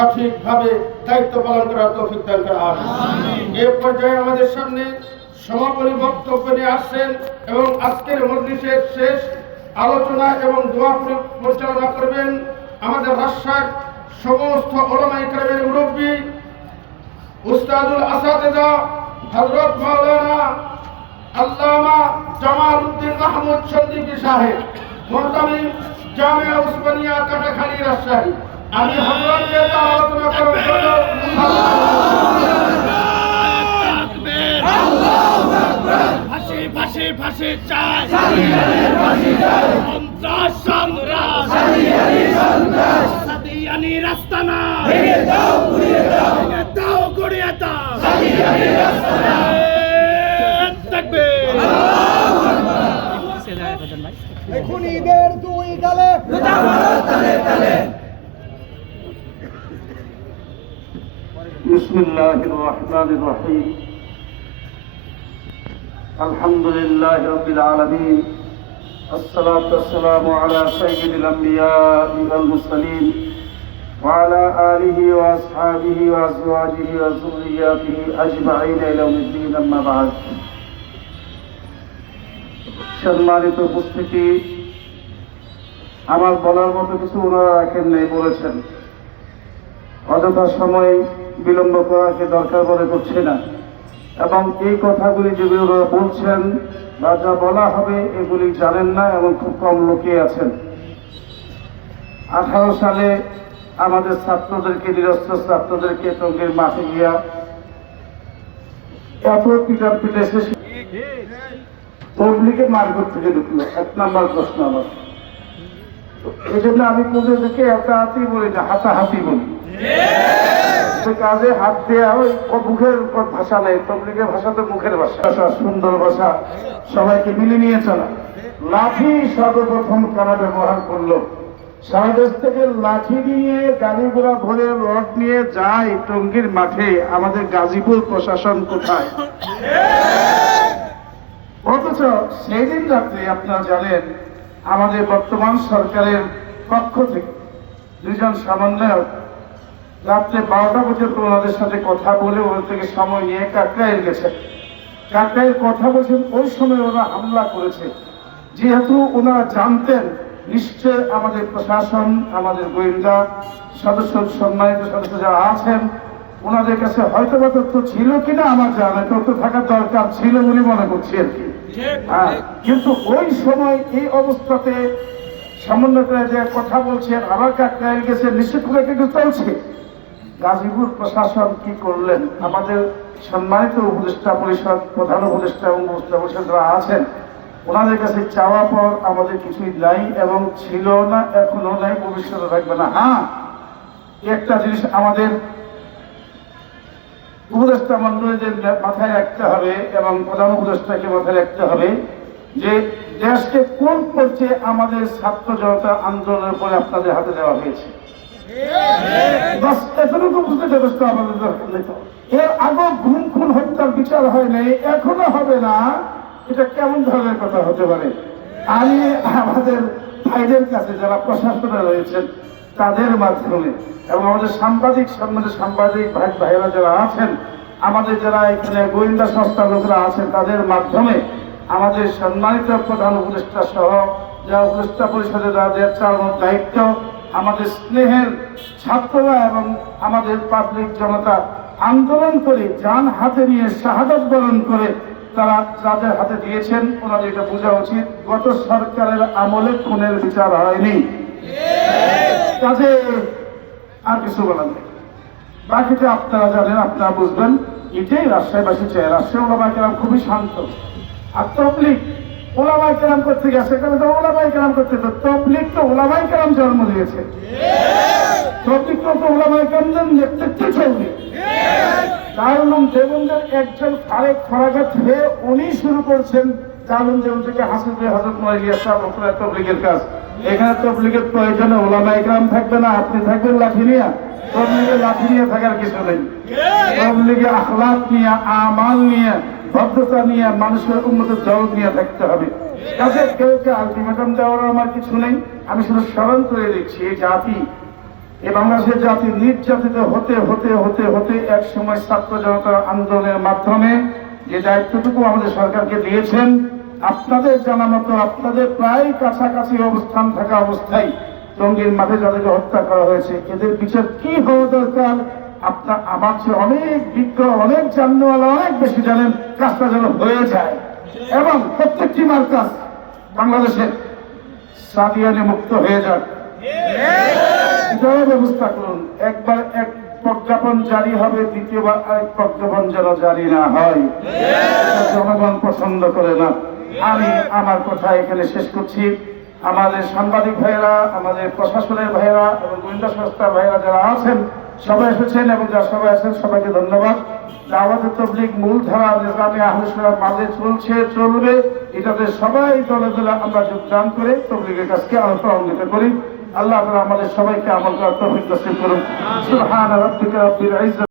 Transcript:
সঠিকভাবে দায়িত্ব পালন করার তৌফিক দান করা আমিন। এই পর্যায়ে আমাদের সামনে সমাপনী বক্তব্য নিয়ে আসছেন এবং আজকের মজলিসের শেষ আলোচনা এবং দোয়া পরিচালনা করবেন আমাদের রাজশাহীর সমস্ত উলামায়ে কেরামের মুরব্বী উস্তাদুল আসাতিজা হযরত মাওলানা আল্লামা জামাল উদ্দিন মাহমুদ সন্দীপী সাহেব, মুহতামিম জামিয়া উসমানিয়া কাটাখালী রাজশাহী। আমি হযরতকে আলোচনা করার জন্য ফাঁসি ফাঁসি ফাঁসি চাই, সন্ত্রাস সন্ত্রাস, সাদিয়ানি রাস্তা না, ভেঙে দাও গড়িয়ে দাও, তাকবীর। এখন ঈদের দুই গালে بسم الله الرحمن الرحيم الحمد لله رب العالمين الصلاة والسلام على سيد الأنبياء والمرسلين وعلى آله وأصحابه وأزواجه وذرياته أجمعين إلى يوم الدين أما بعد সম্মানিত উপস্থিতি, আমার বলার মতো কিছু ওনারা রাখেন নাই, বলেছেন। অযথা সময় বিলম্ব করাকে দরকার মনে করছে না এবং এই কথাগুলি যেগুলো ওনারা বলছেন বা যা বলা হবে এগুলি জানেন না এবং খুব কম লোকে আছেন। 18 সালে আমাদের ছাত্রদেরকে, নিরস্ত্র ছাত্রদেরকে টঙ্গীর মাঠে গিয়া এত পিটার পিটে শেষ তবলিগে মারঘর থেকে ঢুকলো। 1 নম্বর প্রশ্ন আমার। এই জন্য আমি কোনোদিকে একটা হাতি বলি না, হাতাহাতি বলি। কাজে হাত দেওয়া ওই মুখের ভাষা নেই, তবলিগের ভাষা তো মুখের ভাষা, সুন্দর ভাষা, সবাইকে মিলে নিয়ে চলা। লাঠি সর্বপ্রথম কারা ব্যবহার করলো? সারা দেশ থেকে লাঠি নিয়ে, গাড়ি ঘোড়া ভরে রড নিয়ে যায় টঙ্গীর মাঠে। আমাদের গাজীপুর প্রশাসন কোথায়? অথচ সেই দিন রাত্রে আপনারা জানেন আমাদের বর্তমান সরকারের পক্ষ থেকে 2 জন সমন্বয়ক রাত্রে 12টা পর্যন্ত ওনাদের সাথে কথা বলে ওদের থেকে সময় নিয়ে কাকরাইল গেছে। কাকরাইল কথা বলছেন, ওই সময় ওরা হামলা করেছে। যেহেতু ওনারা জানতেন নিশ্চয় আমাদের প্রশাসন, আমাদের গোয়েন্দা সদস্য, সম্মানিত সদস্য যারা আছেন, ওনাদের কাছে হয়তো বা তথ্য ছিল কিনা আমার জানা, তথ্য থাকার দরকার ছিল বলে মনে করছি আর কি। কিন্তু ওই সময় এই অবস্থাতে সমন্বয় করে যে কথা বলছেন, আবার কাকরাইল গেছে, নিশ্চিত করে কিন্তু চলছে। গাজীপুর প্রশাসন কি করলেন? আমাদের সম্মানিত উপদেষ্টা পরিষদ, প্রধান উপদেষ্টা এবং উপদেষ্টা পরিষদ যারা আছেন, ওনাদের কাছে চাওয়া পর আমাদের কিছুই নাই এবং ছিল না, এখনো নাই, ভবিষ্যতে থাকবে না। হ্যাঁ, একটা জিনিস আমাদের উপদেষ্টা মন্ডলীদের মাথায় রাখতে হবে এবং প্রধান উপদেষ্টাকে মাথায় রাখতে হবে যে দেশকে কোন পর্যায়ে আমাদের ছাত্র জনতা আন্দোলনের পরে আপনাদের হাতে দেওয়া হয়েছে। এতটুকু বুঝতে যথেষ্ট আমাদের দরকার নেই। এর আগে গুম খুন হত্যার বিচার হয় নাই, এখনো হবে না। এটা কেমন ধরনের কথা হতে পারে? আমি আমাদের ভাইদের কাছে যারা প্রশাসনে রয়েছেন তাদের মাধ্যমে এবং আমাদের সাংবাদিক ভাইরা যারা আছেন, আমাদের যারা এখানে গোয়েন্দা সংস্থার লোকেরা আছেন, তাদের মাধ্যমে আমাদের সম্মানিত প্রধান উপদেষ্টা সহ যারা উপদেষ্টা পরিষদে যাদের চালানোর দায়িত্ব, আমাদের স্নেহের ছাত্ররা এবং আমাদের পাবলিক জনতা আন্দোলন করে জান হাতে নিয়ে শাহাদাত বরণ করে তারা যাদের হাতে দিয়েছেন, ওনাদের এটা বোঝা উচিত গত সরকারের আমলে খুনের বিচার হয়নি। কাজে আর কিছু বলার নেই, বাকিটা আপনারা জানেন, আপনারা বুঝবেন। এটাই রাজশাহীবাসী চায়। রাজশাহী ওলামায়ে কেরাম খুবই শান্ত। আর তবলিগ ওলামায়ে কেরাম করতে গেছে, কারণ ওলামায়ে কেরাম করতে, তো তবলিগ তো ওলামায়ে কেরাম জন্ম দিয়েছে। তবলিগ তো ওলামায়ে কেরামদের নেতৃত্বে চলবে। দারুল দেবন্দের একজন আরেক ফরাগাত হয়ে উনি শুরু করছেন দারুল দেবন থেকে হাসিল হযরত মুআইয়া সাহেব তবলিগের কাজ। এখানে তবলিগের প্রয়োজনে ওলামায়ে কেরাম থাকবে না, আপনি থাকবেন লাঠি নিয়ে। তবলিগে লাঠি নিয়ে থাকার কিছু নেই। তবলিগে আখলাক নিয়ে, আমাল নিয়ে, ভদ্রতা নিয়ে, মানুষের উম্মতের দরদ নিয়ে থাকতে হবে। কাজে কেউ আলটিমেটাম দেওয়ার আমার কিছু নেই। আমি শুধু স্মরণ করে দিচ্ছি, এই জাতি এই বাংলাদেশের জাতি নির্যাতিত হতে হতে হতে হতে এক সময় ছাত্র জনতার আন্দোলনের মাধ্যমে যে দায়িত্বটুকু আমাদের সরকারকে দিয়েছেন, আপনাদের জানা মতো আপনাদের প্রায় কাছাকাছি অবস্থান থাকা অবস্থায় টঙ্গীর মাঠে যাদেরকে হত্যা করা হয়েছে, এদের বিচার কি হওয়া দরকার আপনার আমার চেয়ে অনেক বিজ্ঞ, অনেক জাননেওয়ালা, অনেক বেশি জানেন। কাজটা যেন হয়ে যায় এবং প্রত্যেকটি মার্কাজ বাংলাদেশের সাদিয়ানে মুক্ত হয়ে যাক, এটাও ব্যবস্থা করুন। একবার এক প্রজ্ঞাপন জারি হবে, দ্বিতীয়বার আরেক প্রজ্ঞাপন যেন জারি না হয়, জনগণ পছন্দ করে না। আমি আমার কথা এখানে শেষ করছি। আমাদের সাংবাদিক ভাইয়েরা, আমাদের প্রশাসনের ভাইয়েরা এবং গোয়েন্দা সংস্থার ভাইয়েরা যারা আছেন সবাই এসেছেন এবং যারা সবাই আছেন সবাইকে ধন্যবাদ। দাওয়াতে তাবলীগ মূলধারা নিজামে আহলে সুন্নাহর মাঝে চলছে, চলবে। এটাতে সবাই দলে দলে আমরা যোগদান করে তাবলীগের কাজকে আরো ত্বরান্বিত করি। আল্লাহ তাআলা আমাদের সবাইকে আমল করার তৌফিক নসিব করুন। সুবহান রাব্বিকা রাব্বিল ইজ্জাতি